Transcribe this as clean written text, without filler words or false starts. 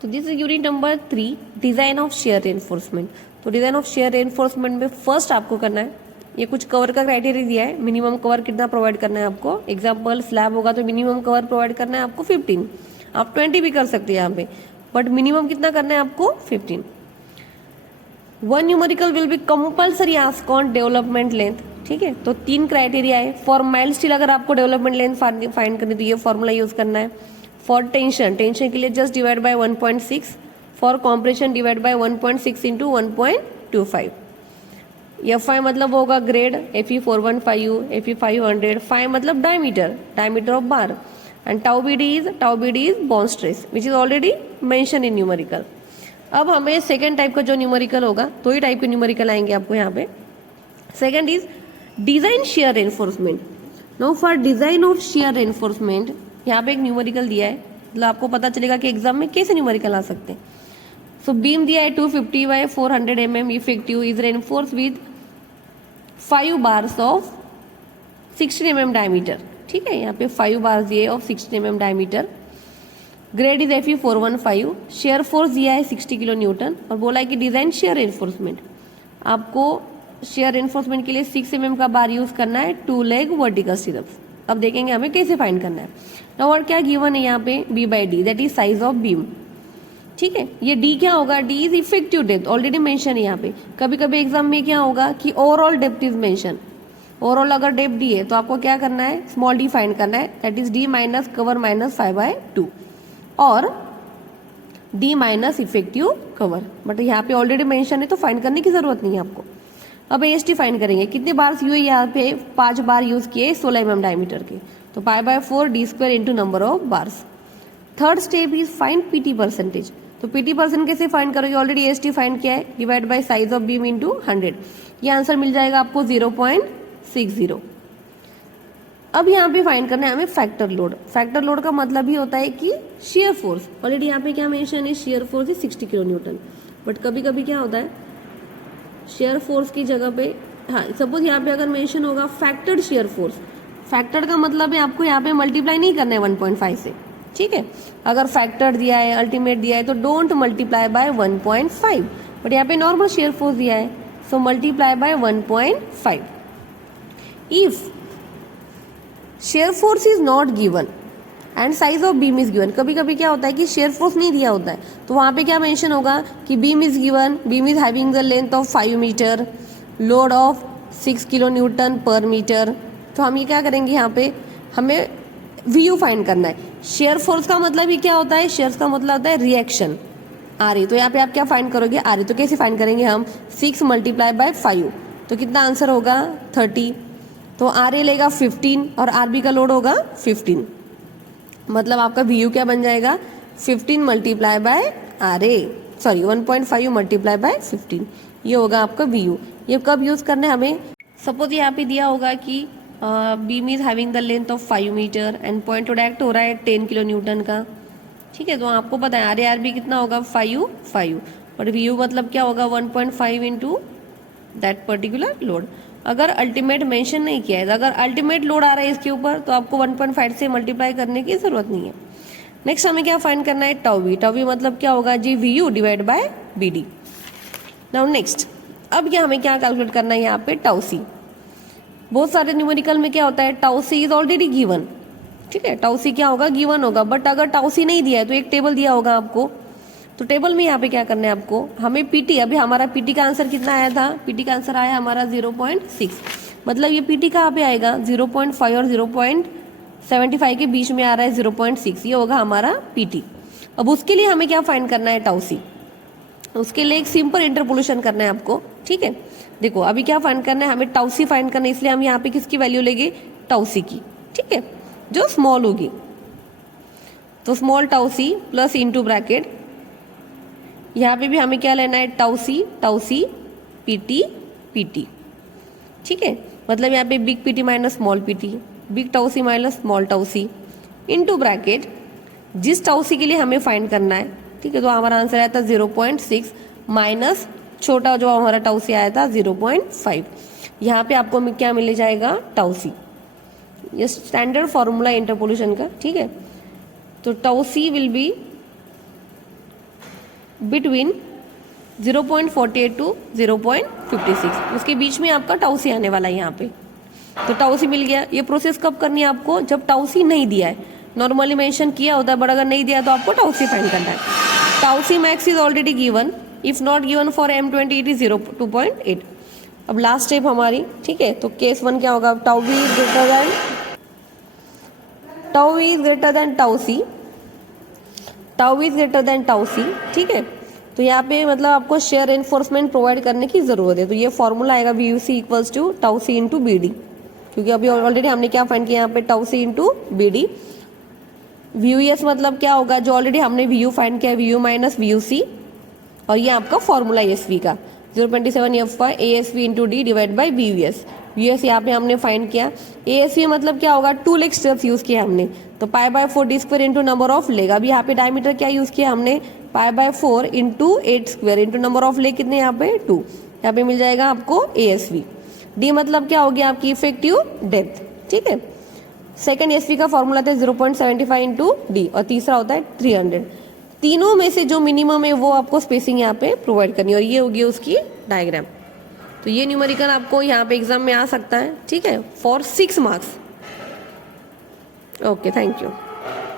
तो this is unit number 3, design of share reinforcement. तो design of share reinforcement में first आपको करना है, ये कुछ कवर का क्राइटेरिया दिया है, मिनिमम कवर कितना प्रोवाइड करना है आपको। एग्जाम्पल स्लैब होगा तो मिनिमम कवर प्रोवाइड करना है आपको 15, आप 20 भी कर सकते हैं यहाँ पे, बट मिनिमम कितना करना है आपको 15। One numerical will be compulsory ask on development length, ठीक है। तो 3 क्राइटेरिया है। फॉर माइल्ड स्टील अगर आपको डेवलपमेंट लेंथ फाइंड करनी तो ये फॉर्मूला यूज करना है। फॉर टेंशन के लिए just divide by 1.6, for compression divide by 1.6 into 1.25। Fi मतलब होगा ग्रेड, Fe 415, Fe 500, फाई मतलब diameter of bar, and tau B D is bond stress which is already mention in numerical. अब हमें second type का जो numerical होगा, 2 ही type के numerical आएंगे आपको यहाँ पे। Second is design shear reinforcement. Now for design of share reinforcement यहाँ पे एक न्यूमेरिकल दिया है, मतलब आपको पता चलेगा कि एग्जाम में कैसे न्यूमेरिकल आ सकते हैं। सो बीम दिया है 250 by 400 mm effective is reinforce with 5 bars of 16 mm diameter, ठीक है। यहाँ पे 5 बार्स दिए of 16 mm diameter. Grade is Fe 415, shear force दिया है 60 किलो न्यूटन, और बोला है कि डिजाइन शेयर रेनफोर्समेंट, आपको शेयर रेनफोर्समेंट के लिए 6 mm का बार यूज करना है, 2 लेग वर्टिकल स्टिरप्स। अब देखेंगे हमें कैसे फाइंड करना है। नाउ और क्या गिवन है यहाँ पे, B/D that is size of beam, ठीक है। ये D क्या होगा, D is effective depth, already mention है यहाँ पे। कभी कभी एग्जाम में क्या होगा कि overall depth is mention, overall अगर डेप्थ D है तो आपको क्या करना है, स्मॉल d फाइंड करना है, that is D minus cover minus 5/2 और D minus effective cover, but यहाँ पे ऑलरेडी मेंशन है तो फाइंड करने की जरूरत नहीं है आपको। अब AST फाइंड करेंगे, कितने बार्स हुए यहाँ पे, 5 बार यूज किए 16 mm डायमीटर के, तो π/4 D² into number of bars. Third step is find PT percentage. तो PT परसेंट कैसे फाइंड करोगे, ऑलरेडी AST फाइंड किया है, divide by size of beam into 100, ये आंसर मिल जाएगा आपको 0.60। अब यहाँ पे फाइंड करना है हमें फैक्टर लोड। फैक्टर लोड का मतलब ही होता है कि शेयर फोर्स, ऑलरेडी यहाँ पे क्या मेंशन है, shear force is 60 kilo Newton, but कभी कभी क्या होता है शेयर फोर्स की जगह पे, हाँ सपोज यहाँ पे अगर मेंशन होगा फैक्टर्ड शेयर फोर्स, फैक्टर्ड का मतलब है आपको यहाँ पे मल्टीप्लाई नहीं करना है 1.5 से, ठीक है। अगर फैक्टर दिया है, अल्टीमेट दिया है तो डोंट मल्टीप्लाई बाय 1.5, बट यहाँ पे नॉर्मल शेयर फोर्स दिया है, so multiply by 1.5। If shear force is not given and size of beam is given, कभी कभी क्या होता है कि शेयर फोर्स नहीं दिया होता है, तो वहाँ पे क्या मेंशन होगा कि beam is given, beam is having the length of 5 metre, load of 6 kilo newton per metre. तो हम ये क्या करेंगे, यहाँ पे हमें VU फाइंड करना है। शेयर फोर्स का मतलब ही क्या होता है, शेयर का मतलब होता है रिएक्शन RA, तो यहाँ पे आप क्या फाइंड करोगे RA, तो कैसे फाइंड करेंगे हम, 6 मल्टीप्लाई बाय 5, तो कितना आंसर होगा 30, तो RA लेगा 15 और RB का लोड होगा 15, मतलब आपका VU क्या बन जाएगा 15 multiply by RA, sorry 1.5 multiply by 15, ये होगा आपका VU। ये कब यूज करना है हमें, सपोज यहाँ पे दिया होगा कि beam is having the length of 5 metre and point product हो रहा है 10 किलो न्यूटन का, ठीक है। तो आपको पता है RA RB कितना होगा 5, और VU मतलब क्या होगा 1.5 इंटू दैट पर्टिकुलर लोड। अगर अल्टीमेट मेंशन नहीं किया है, अगर अल्टीमेट लोड आ रहा है इसके ऊपर तो आपको 1.5 से मल्टीप्लाई करने की जरूरत नहीं है। नेक्स्ट हमें क्या फाइंड करना है, टाउ वी मतलब क्या होगा जी VU divide by BD। Now next, अब क्या हमें क्या कैलकुलेट करना है यहाँ पे, टाउ C। बहुत सारे न्यूमेरिकल में क्या होता है, tau C is already given, ठीक है, टाउ C क्या होगा गिवन होगा, बट अगर टाउ C नहीं दिया है तो एक टेबल दिया होगा आपको, तो टेबल में यहाँ पे क्या करना है आपको, हमें PT, अभी हमारा PT का आंसर कितना आया था, PT का आंसर आया हमारा 0.6, मतलब ये PT कहाँ पे आएगा 0.5 और 0.75 के बीच में आ रहा है 0.6, ये होगा हमारा PT। अब उसके लिए हमें क्या फाइंड करना है, टाउ C, उसके लिए एक सिंपल इंटरपोलेशन करना है आपको, ठीक है। देखो अभी क्या फाइंड करना है, हमें टाउ C फाइंड करना है, इसलिए हम यहाँ पे किसकी वैल्यू लेंगे, टाउ C की, ठीक है, जो स्मॉल होगी, तो small tau C plus into bracket, यहाँ पे भी हमें क्या लेना है, टाउ C PT, ठीक है, मतलब यहाँ पे big PT minus small PT, big tau C minus small tau C into bracket जिस टाउ C के लिए हमें फाइंड करना है, ठीक है। तो हमारा आंसर आया था 0.6 माइनस छोटा जो हमारा टाउ C आया था 0.5, यहाँ पे आपको क्या मिल जाएगा, टाउ C। ये स्टैंडर्ड फॉर्मूला इंटरपोलेशन का, ठीक है। तो tau C will be between 0.48 to 0.56, उसके बीच में आपका टाउ सी आने वाला है यहाँ पे। तो टाउ सी मिल गया। ये प्रोसेस कब करनी है आपको, जब टाउ सी नहीं दिया है। नॉर्मली मेंशन किया होता है, बट अगर नहीं दिया तो आपको टाउ सी फाइंड करना है। Tau C max is already given, if not given for M20 it is 2.8। अब लास्ट स्टेप हमारी, ठीक है। तो केस 1 क्या होगा, tau B is greater than tau C, tau is greater than tau C, ठीक है। तो यहाँ पे मतलब आपको शेयर एनफोर्समेंट प्रोवाइड करने की जरूरत है। तो ये फॉर्मूला आएगा VUC equals to tau C into BD, क्योंकि अभी ऑलरेडी हमने क्या फाइंड किया यहाँ पे, tau C into BD। VUS मतलब क्या होगा, जो ऑलरेडी हमने VU फाइंड किया है, VU माइनस VUC, और ये आपका फॉर्मूला ASV का 0.27 F का ASV into D divide by VUS। VUS यहाँ पे हमने फाइंड किया। ASV मतलब क्या होगा, 2 लेग स्टेप्स यूज किया हमने, तो π/4 D square into number of leg. अभी यहाँ पे डायमीटर क्या यूज किया हमने, π/4 into 8 square into number of leg कितने यहाँ पे 2। यहाँ पे मिल जाएगा आपको ASV। D मतलब क्या हो गया आपकी इफेक्टिव डेप्थ, ठीक है। सेकंड ASV का फॉर्मूला था 0.75 इंटू D, और तीसरा होता है 300। तीनों में से जो मिनिमम है वो आपको स्पेसिंग यहाँ पे प्रोवाइड करनी है, और ये होगी उसकी डायग्राम। तो ये न्यूमेरिकल आपको यहाँ पे एग्जाम में आ सकता है, ठीक है, for 6 marks. Okay, thank you.